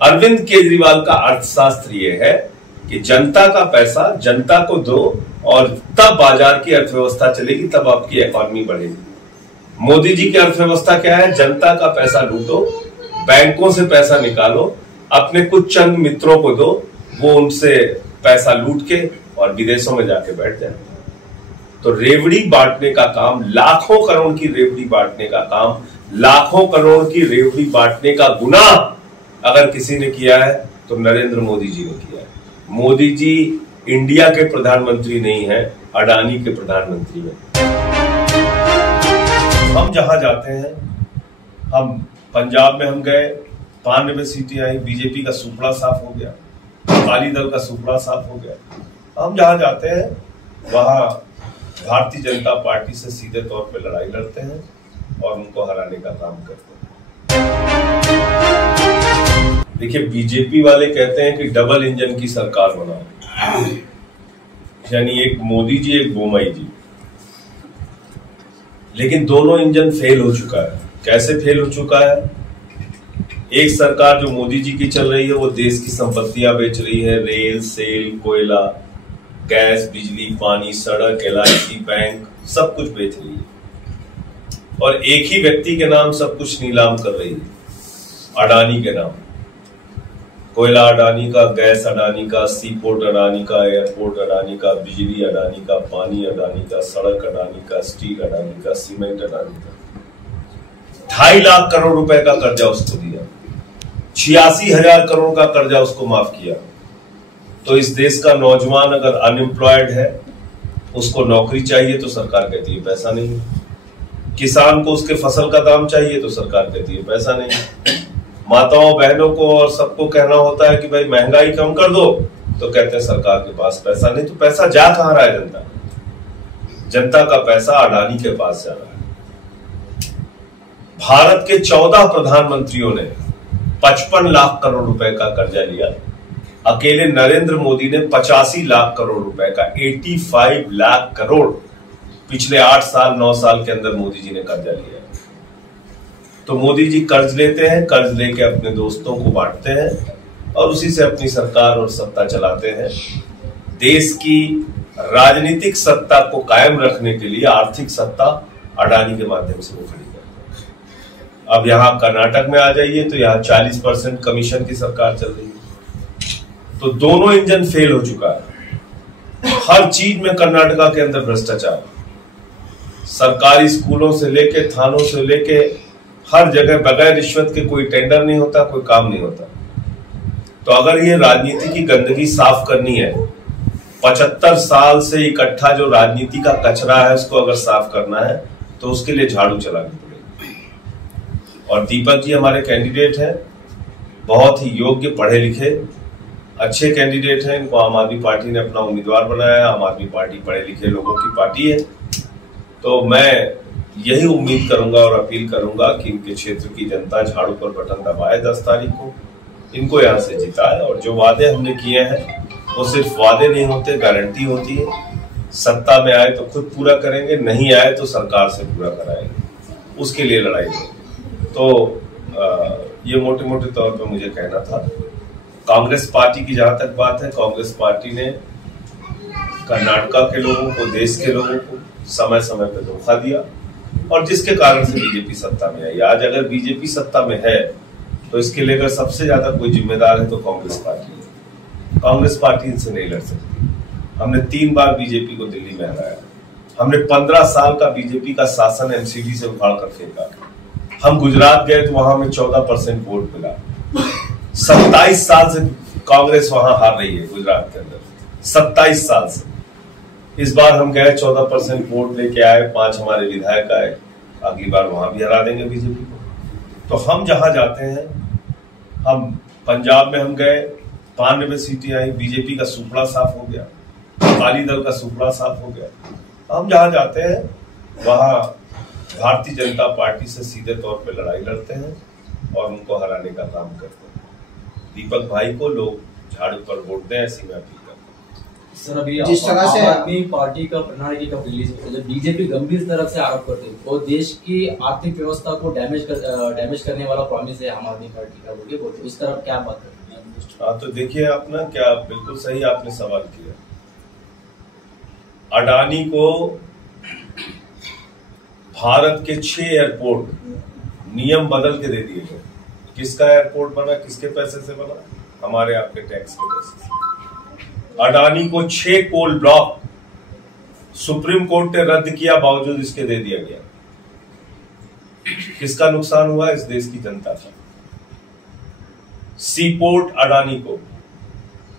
अरविंद केजरीवाल का अर्थशास्त्र ये है कि जनता का पैसा जनता को दो और तब बाजार की अर्थव्यवस्था चलेगी, तब आपकी इकॉनमी बढ़ेगी। मोदी जी की अर्थव्यवस्था क्या है? जनता का पैसा लूटो, बैंकों से पैसा निकालो, अपने कुछ चंद मित्रों को दो, वो उनसे पैसा लूट के और विदेशों में जाके बैठ जाए। तो रेवड़ी बांटने का काम, लाखों करोड़ की रेवड़ी बांटने का काम, लाखों करोड़ की रेवड़ी बांटने का गुनाह अगर किसी ने किया है तो नरेंद्र मोदी जी ने किया है। मोदी जी इंडिया के प्रधानमंत्री नहीं है, अडानी के प्रधानमंत्री हैं। हम जहां जाते हैं, हम पंजाब में हम गए, 92 सीटें आई, बीजेपी का सुपड़ा साफ हो गया, अकाली दल का सुपड़ा साफ हो गया। हम जहां जाते हैं वहां भारतीय जनता पार्टी से सीधे तौर पे लड़ाई लड़ते हैं और उनको हराने का काम करते हैं। देखिए, बीजेपी वाले कहते हैं कि डबल इंजन की सरकार बनाओ, यानी एक मोदी जी एक बोमई जी, लेकिन दोनों इंजन फेल हो चुका है। कैसे फेल हो चुका है? एक सरकार जो मोदी जी की चल रही है वो देश की संपत्तियां बेच रही है, रेल, सेल, कोयला, गैस, बिजली, पानी, सड़क, LIC, बैंक, सब कुछ बेच रही है और एक ही व्यक्ति के नाम सब कुछ नीलाम कर रही है, अडानी के नाम। कोयला अडानी का, गैस अडानी का, सी पोर्ट अडानी का, एयरपोर्ट अडानी का, बिजली अडानी का, पानी अडानी का, सड़क अडानी का, स्टील अडानी का, सीमेंट अडानी का। 2.5 लाख करोड़ रुपए का कर्जा उसको दिया, 86,000 करोड़ का कर्जा उसको माफ किया। तो इस देश का नौजवान अगर अनएम्प्लॉयड है, उसको नौकरी चाहिए तो सरकार कहती है पैसा नहीं। किसान को उसके फसल का दाम चाहिए तो सरकार कहती है पैसा नहीं। माताओं बहनों को और सबको कहना होता है कि भाई महंगाई कम कर दो, तो कहते हैं सरकार के पास पैसा नहीं। तो पैसा जा कहां रहा है? जनता का पैसा अडानी के पास जा रहा है। भारत के 14 प्रधानमंत्रियों ने 55 लाख करोड़ रुपए का कर्जा लिया, अकेले नरेंद्र मोदी ने 85 लाख करोड़ रुपए का, 85 लाख करोड़ पिछले 8 साल 9 साल के अंदर मोदी जी ने कर्जा लिया। तो मोदी जी कर्ज लेते हैं, कर्ज लेके अपने दोस्तों को बांटते हैं और उसी से अपनी सरकार और सत्ता चलाते हैं। देश की राजनीतिक सत्ता को कायम रखने के लिए आर्थिक सत्ता अडानी के माध्यम से वो खड़ी करते हैं। अब यहां कर्नाटक में आ जाइए तो यहां 40% कमीशन की सरकार चल रही है। तो दोनों इंजन फेल हो चुका है। हर चीज में कर्नाटका के अंदर भ्रष्टाचार, सरकारी स्कूलों से लेके, थानों से लेके, हर जगह बगैर रिश्वत के कोई टेंडर नहीं होता, कोई काम नहीं होता। तो अगर ये राजनीति की गंदगी साफ करनी है, 75 साल से इकट्ठा जो राजनीति का कचरा है उसको अगर साफ करना है तो उसके लिए झाड़ू चलानी पड़ेगी। और दीपक जी हमारे कैंडिडेट हैं, बहुत ही योग्य, पढ़े लिखे, अच्छे कैंडिडेट हैं। इनको आम आदमी पार्टी ने अपना उम्मीदवार बनाया है। आम आदमी पार्टी पढ़े लिखे लोगों की पार्टी है। तो मैं यही उम्मीद करूंगा और अपील करूंगा कि इनके क्षेत्र की जनता झाड़ू पर बटन दबाए 10 तारीख को, इनको यहां से जिताए। और जो वादे हमने किए हैं वो सिर्फ वादे नहीं होते, गारंटी होती है। सत्ता में आए तो खुद पूरा करेंगे, नहीं आए तो सरकार से पूरा कराएंगे, उसके लिए लड़ाई करेंगे। तो ये मोटे मोटे तौर पर मुझे कहना था। कांग्रेस पार्टी की जहां तक बात है, कांग्रेस पार्टी ने कर्नाटका के लोगों को, देश के लोगों को समय समय पर धोखा दिया और जिसके कारण से बीजेपी सत्ता में आई। आज अगर बीजेपी सत्ता में है तो इसके लिए अगर सबसे ज्यादा कोई जिम्मेदार है तो कांग्रेस पार्टी है। कांग्रेस पार्टी इनसे नहीं लड़ सकती। हमने 3 बार बीजेपी को दिल्ली में हराया। हमने 15 साल का बीजेपी का शासन MCD से उखाड़ कर फेंका। हम गुजरात गए तो वहां में 14% वोट मिला। 27 साल से कांग्रेस वहां हार रही है गुजरात के अंदर, 27 साल से। इस बार हम गए, 14% वोट लेके आए, 5 हमारे विधायक आए। अगली बार वहां भी हरा देंगे बीजेपी को। तो हम जहां जाते हैं, हम पंजाब में हम गए, 92 सीटें आई, बीजेपी का सुपड़ा साफ हो गया, अकाली दल का सुपड़ा साफ हो गया। हम जहां जाते हैं वहां भारतीय जनता पार्टी से सीधे तौर पे लड़ाई लड़ते हैं और उनको हराने का काम करते हैं। दीपक भाई को लोग झाड़ू पर वोट दें, ऐसी मैं अपील करता हूं। सर अभी जिस तरह से आम आदमी पार्टी का प्रणाली कब रिलीज होता है, बीजेपी गंभीर तरफ से आरोप करते हैं वो देश की आर्थिक व्यवस्था को डैमेज करने वाला प्रॉमिस है आम आदमी पार्टी का, बोलिए बोलते उस तरफ क्या बात करते हैं? हाँ, तो देखिए आप ना, क्या बिल्कुल सही आपने सवाल किया। अडानी को भारत के 6 एयरपोर्ट नियम बदल के दे दिए गए। किसका एयरपोर्ट बना, किसके पैसे से बना? हमारे आपके टैक्स के पैसे से। अडानी को 6 कोल ब्लॉक सुप्रीम कोर्ट ने रद्द किया, बावजूद इसके दे दिया गया। किसका नुकसान हुआ? इस देश की जनता का। सीपोर्ट अडानी को,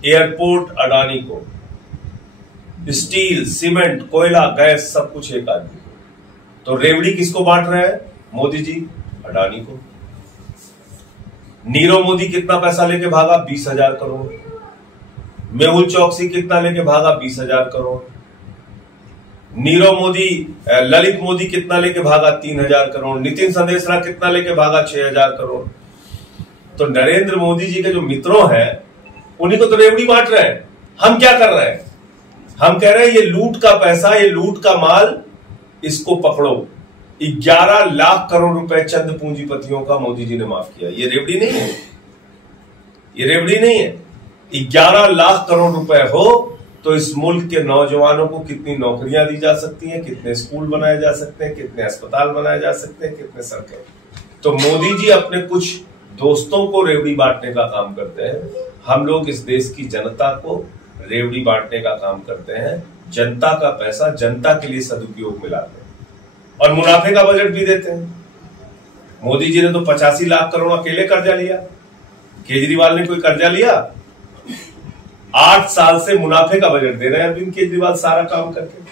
एयरपोर्ट अडानी को, स्टील, सीमेंट, कोयला, गैस, सब कुछ एक आदमी को। तो रेवड़ी किसको बांट रहे हैं? मोदी जी अडानी को। नीरव मोदी कितना पैसा लेके भागा? 20,000 करोड़। मेहुल चौकसी कितना लेके भागा? 20,000 करोड़। नीरव मोदी, ललित मोदी कितना लेके भागा? 3,000 करोड़। नितिन संदेशरा कितना लेके भागा? 6,000 करोड़। तो नरेंद्र मोदी जी के जो मित्रों हैं उन्हीं को तो रेवड़ी बांट रहे हैं। हम क्या कर रहे हैं? हम कह रहे हैं ये लूट का पैसा, ये लूट का माल, इसको पकड़ो। 11 लाख करोड़ रुपए चंद पूंजीपतियों का मोदी जी ने माफ किया। ये रेवड़ी नहीं है, ये रेवड़ी नहीं है। 11 लाख करोड़ रुपए हो तो इस मुल्क के नौजवानों को कितनी नौकरियां दी जा सकती हैं, कितने स्कूल बनाए जा सकते हैं, कितने अस्पताल बनाए जा सकते हैं, कितने सड़कें। तो मोदी जी अपने कुछ दोस्तों को रेवड़ी बांटने का काम करते हैं। हम लोग इस देश की जनता को रेवड़ी बांटने का काम करते हैं। जनता का पैसा जनता के लिए सदुपयोग में लाते हैं और मुनाफे का बजट भी देते हैं। मोदी जी ने तो 85 लाख करोड़ अकेले कर्जा लिया। केजरीवाल ने कोई कर्जा लिया? 8 साल से मुनाफे का बजट दे रहे हैं अरविंद केजरीवाल सारा काम करके।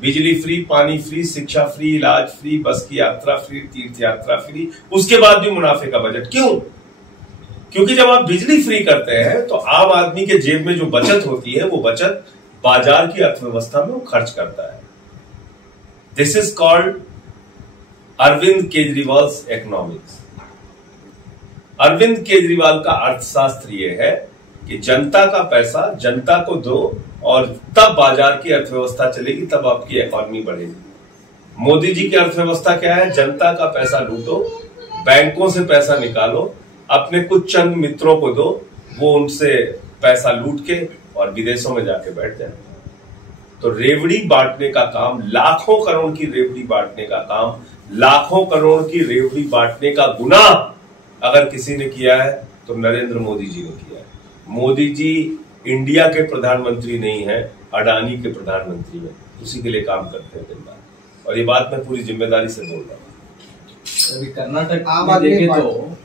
बिजली फ्री, पानी फ्री, शिक्षा फ्री, इलाज फ्री, बस की यात्रा फ्री, तीर्थ यात्रा फ्री, उसके बाद भी मुनाफे का बजट। क्यों? क्योंकि जब आप बिजली फ्री करते हैं तो आम आदमी के जेब में जो बचत होती है वो बचत बाजार की अर्थव्यवस्था में वो खर्च करता है। This is called Arvind Kejriwal's economics. Arvind Kejriwal का अर्थशास्त्र ये है कि जनता का पैसा जनता को दो और तब बाजार की अर्थव्यवस्था चलेगी, तब आपकी इकॉनमी बढ़ेगी। मोदी जी की अर्थव्यवस्था क्या है? जनता का पैसा लूटो, बैंकों से पैसा निकालो, अपने कुछ चंद मित्रों को दो, वो उनसे पैसा लूट के और विदेशों में जाके बैठ जाए। तो रेवड़ी बांटने का काम, लाखों करोड़ की रेवड़ी बांटने का काम, लाखों करोड़ की रेवड़ी बांटने का गुनाह अगर किसी ने किया है तो नरेंद्र मोदी जी ने किया है। मोदी जी इंडिया के प्रधानमंत्री नहीं है, अडानी के प्रधानमंत्री हैं, उसी के लिए काम करते हैं दिन रात। और ये बात मैं पूरी जिम्मेदारी से बोल रहा हूँ। अभी कर्नाटक में देखें तो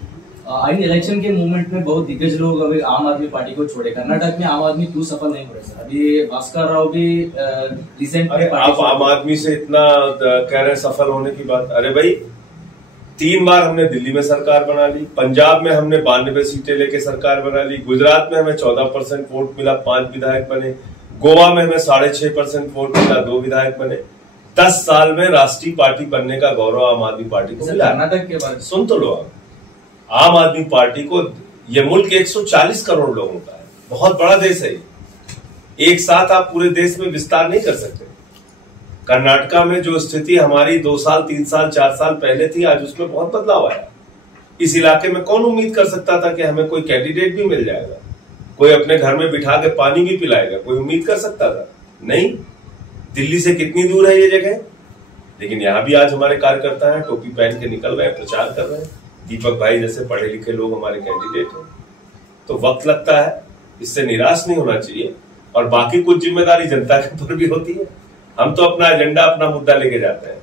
इन इलेक्शन के मूवमेंट में बहुत दिग्गज लोग अभी आम आदमी पार्टी को छोड़े। कर्नाटक में आम आदमी क्यों सफल नहीं हो रहे सर? अभी भास्कर राव भी रिसेंट में आप आम आदमी से इतना कह रहे हैं सफल होने की बात। अरे भाई, 3 बार हमने दिल्ली में सरकार बना ली, पंजाब में हमने 92 सीटें लेके सरकार बना ली, गुजरात में हमें 14% वोट मिला, 5 विधायक बने, गोवा में हमें 6.5% वोट मिला, 2 विधायक बने। 10 साल में राष्ट्रीय पार्टी बनने का गौरव आम आदमी पार्टी को मिला। कर्नाटक के बारे सुन तो लो, आम आदमी पार्टी को, यह मुल्क 140 करोड़ लोगों का है, बहुत बड़ा देश है। एक साथ आप पूरे देश में विस्तार नहीं कर सकते। कर्नाटका में जो स्थिति हमारी 2 साल, 3 साल, 4 साल पहले थी, आज उसमें बहुत बदलाव आया। इस इलाके में कौन उम्मीद कर सकता था कि हमें कोई कैंडिडेट भी मिल जाएगा, कोई अपने घर में बिठा के पानी भी पिलाएगा? कोई उम्मीद कर सकता था? नहीं। दिल्ली से कितनी दूर है ये जगह, लेकिन यहां भी आज हमारे कार्यकर्ता हैं, टोपी पहन के निकल रहे हैं, प्रचार कर रहे हैं। दीपक भाई जैसे पढ़े लिखे लोग हमारे कैंडिडेट हैं। तो वक्त लगता है, इससे निराश नहीं होना चाहिए। और बाकी कुछ जिम्मेदारी जनता के ऊपर भी होती है। हम तो अपना एजेंडा, अपना मुद्दा लेके जाते हैं।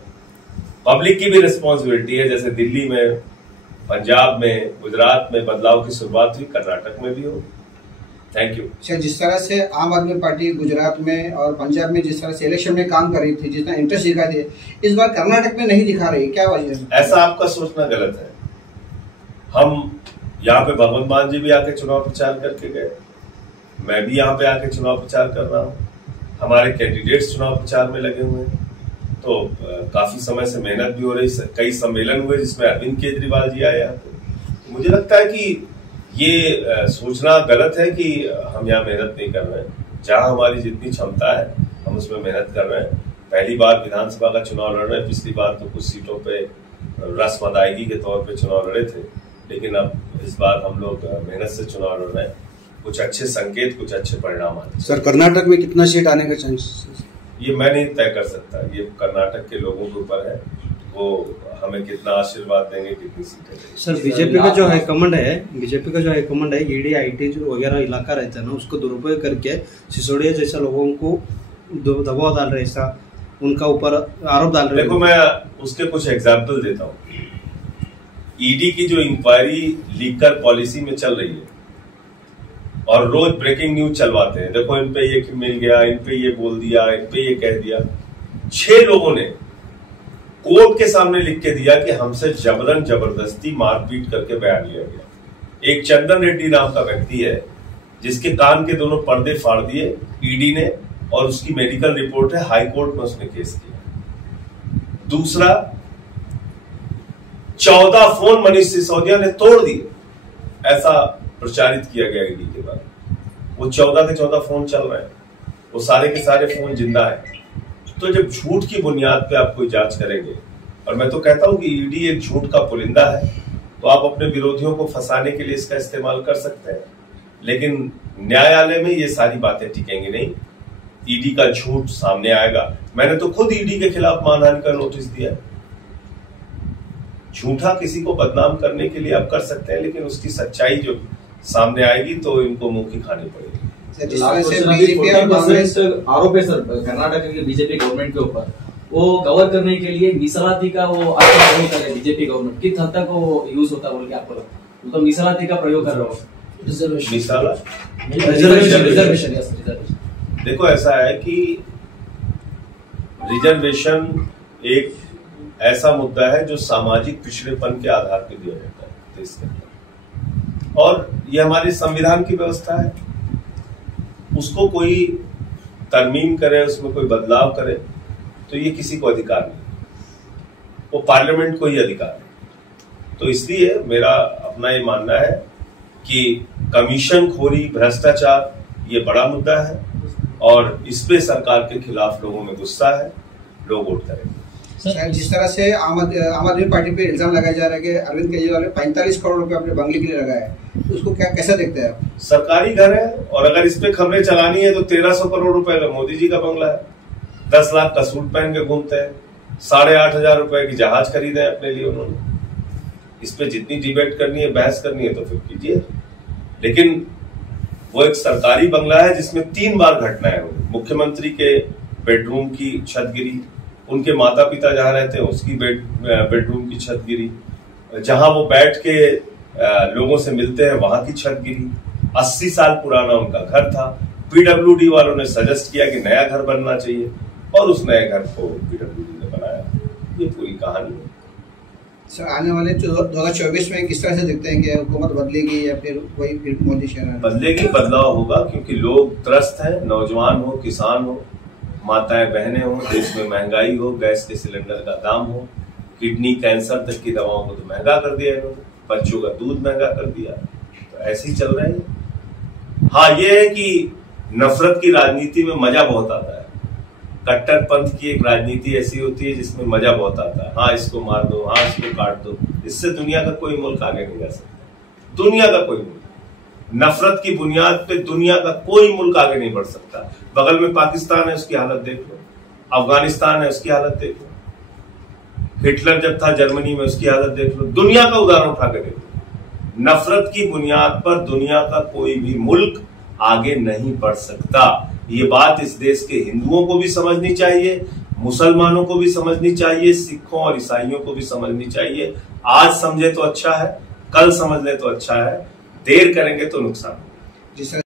पब्लिक की भी रिस्पॉन्सिबिलिटी है। जैसे दिल्ली में, पंजाब में, गुजरात में बदलाव की शुरुआत हुई, कर्नाटक में भी हो। Thank you. सर, जिस तरह से आम आदमी पार्टी गुजरात में और पंजाब में जिस तरह से इलेक्शन में काम कर रही थी, जितना इंटरेस्ट दिखा थे, इस बार कर्नाटक में नहीं दिखा रही, क्या वजह है? ऐसा आपका सोचना गलत है। हम यहाँ पे भगवंत मान जी भी आके चुनाव प्रचार करके गए, मैं भी यहाँ पे आके चुनाव प्रचार कर रहा हूँ, हमारे कैंडिडेट्स चुनाव प्रचार में लगे हुए हैं। तो काफी समय से मेहनत भी हो रही, कई सम्मेलन हुए जिसमें अरविंद केजरीवाल जी आए यहाँ पे। मुझे लगता है कि ये सोचना गलत है कि हम यहाँ मेहनत नहीं कर रहे हैं। जहां हमारी जितनी क्षमता है हम उसमें मेहनत कर रहे हैं। पहली बार विधानसभा का चुनाव लड़ रहे हैं, पिछली बार तो कुछ सीटों पे रस्म अदायगी के तौर पे चुनाव लड़े थे, लेकिन अब इस बार हम लोग मेहनत से चुनाव लड़ रहे हैं। कुछ अच्छे संकेत, कुछ अच्छे परिणाम आते हैं। सर, कर्नाटक में कितना सीट आने का चांसेस? ये मैं नहीं तय कर सकता, ये कर्नाटक के लोगों के ऊपर है, वो हमें कितना आशीर्वाद देंगे, कितनी सीटें देंगे। सर, बीजेपी का जो हाईकमांड है, ईडी आईटी जो वगैरह इलाका रहता है ना, उसको दुरुपयोग करके सिसोदिया जैसा लोगों को दबाव डाल रहे, ऐसा उनका ऊपर आरोप डाल रहे। देखो, मैं उसके कुछ एग्जाम्पल देता हूँ। ईडी की जो इंक्वायरी लीकर पॉलिसी में चल रही है और रोज ब्रेकिंग न्यूज चलवाते हैं, देखो इन पे ये मिल गया, इन पे ये बोल दिया, इन पे ये कह दिया। 6 लोगों ने कोर्ट के सामने लिख के दिया कि हमसे जबरन जबरदस्ती मारपीट करके बयान लिया गया। एक चंदन रेड्डी नाम का व्यक्ति है जिसके कान के दोनों पर्दे फाड़ दिए ईडी ने, और उसकी मेडिकल रिपोर्ट है, हाई कोर्ट में उसने केस किया। दूसरा, 14 फोन मनीष सिसोदिया ने तोड़ दिए, ऐसा प्रचारित किया गया ईडी के बाद। वो 14 के 14 फोन चल रहे हैं, वो सारे के सारे फोन जिंदा है। तो जब झूठ की बुनियाद पे आप कोई जांच करेंगे, और मैं तो कहता हूं कि ईडी एक झूठ का पुलिंदा है, तो आप अपने विरोधियों को फंसाने के लिए इसका इस्तेमाल कर सकते हैं, लेकिन न्यायालय में ये सारी बातें टिकेंगी नहीं। ईडी का झूठ सामने आएगा। मैंने तो खुद ईडी के खिलाफ मानहानि का नोटिस दिया। झूठा किसी को बदनाम करने के लिए आप कर सकते हैं, लेकिन उसकी सच्चाई जो सामने आएगी तो इनको मुंह की खानी पड़ेगी। आरोप है सर कर्नाटक की बीजेपी गवर्नमेंट के ऊपर, वो कवर करने के लिए मीसालाती का वो प्रयोग कर रहे हैं बीजेपी गवर्नमेंट। किस हद तक वो यूज होता है बोल के आपको लगता है? तो मीसालाती का प्रयोग कर रहा हो, रिजर्वेशन। देखो, ऐसा है कि रिजर्वेशन एक ऐसा मुद्दा है जो सामाजिक पिछड़ेपन के आधार पर दिया जाता है देश के अंदर, और ये हमारे संविधान की व्यवस्था है। उसको कोई तरमीम करे, उसमें कोई बदलाव करे, तो ये किसी को अधिकार नहीं, वो पार्लियामेंट को ही अधिकार है। तो इसलिए मेरा अपना ये मानना है कि कमीशन खोरी, भ्रष्टाचार ये बड़ा मुद्दा है, और इस पे सरकार के खिलाफ लोगों में गुस्सा है, लोग वोट करेंगे। जिस तरह से आम आदमी पार्टी पे इल्जाम लगाया जा रहा है कि अरविंद केजरीवाल ने 45 करोड़ रुपए अपने बंगले के लिए लगाया है, तो उसको कैसे देखते हैं आप? सरकारी घर है, और अगर इस पे खबरें चलानी है तो 1300 करोड़ रुपए का मोदी जी का बंगला है। 10 लाख का सूट पहन के घूमते हैं, 8,500 रुपए की जहाज खरीदे हैं अपने लिए उन्होंने। इस पे जितनी डिबेट करनी है, बहस करनी है तो फिर कीजिए, लेकिन वो एक सरकारी बंगला है जिसमें 3 बार घटनाएं हुई। मुख्यमंत्री के बेडरूम की छत गिरी, उनके माता पिता जहां रहते हैं उसकी बेडरूम की छत गिरी, जहां वो बैठ के लोगों से मिलते हैं वहां की छत गिरी। 80 साल पुराना उनका घर था, पीडब्ल्यूडी वालों ने सजेस्ट किया कि नया घर बनना चाहिए, और उस नए घर को पीडब्ल्यूडी ने बनाया। ये पूरी कहानी है। सर, आने वाले 2024 में किस तरह से देखते हैं कि हुकूमत बदलेगी या फिर वही फिर मोदी शहर बदलेगी? बदलाव होगा, क्योंकि लोग त्रस्त हैं, नौजवान हो, किसान हो, माताएं बहनें हो, देश में महंगाई हो, गैस के सिलेंडर का दाम हो, किडनी कैंसर तक की दवाओं को तो महंगा कर दिया इन्होंने, बच्चों का दूध महंगा कर दिया, तो ऐसे ही चल रहे हैं। हाँ, ये है कि नफरत की राजनीति में मजा बहुत आता है। कट्टरपंथ की एक राजनीति ऐसी होती है जिसमें मजा बहुत आता है। हाँ, इसको मार दो, हाँ इसको काट दो, इससे दुनिया का कोई मुल्क आगे नहीं जा सकता। दुनिया का कोई मुल्क नफरत की बुनियाद पे दुनिया का कोई मुल्क आगे नहीं बढ़ सकता। बगल में पाकिस्तान है, उसकी हालत देख लो। अफगानिस्तान है, उसकी हालत देख लो। हिटलर जब था जर्मनी में, उसकी हालत देख लो। दुनिया का उदाहरण उठा के देख लो। नफरत की बुनियाद पर दुनिया का कोई भी मुल्क आगे नहीं बढ़ सकता। ये बात इस देश के हिंदुओं को भी समझनी चाहिए, मुसलमानों को भी समझनी चाहिए, सिखों और ईसाइयों को भी समझनी चाहिए। आज समझे तो अच्छा है, कल समझ ले तो अच्छा है, देर करेंगे तो नुकसान।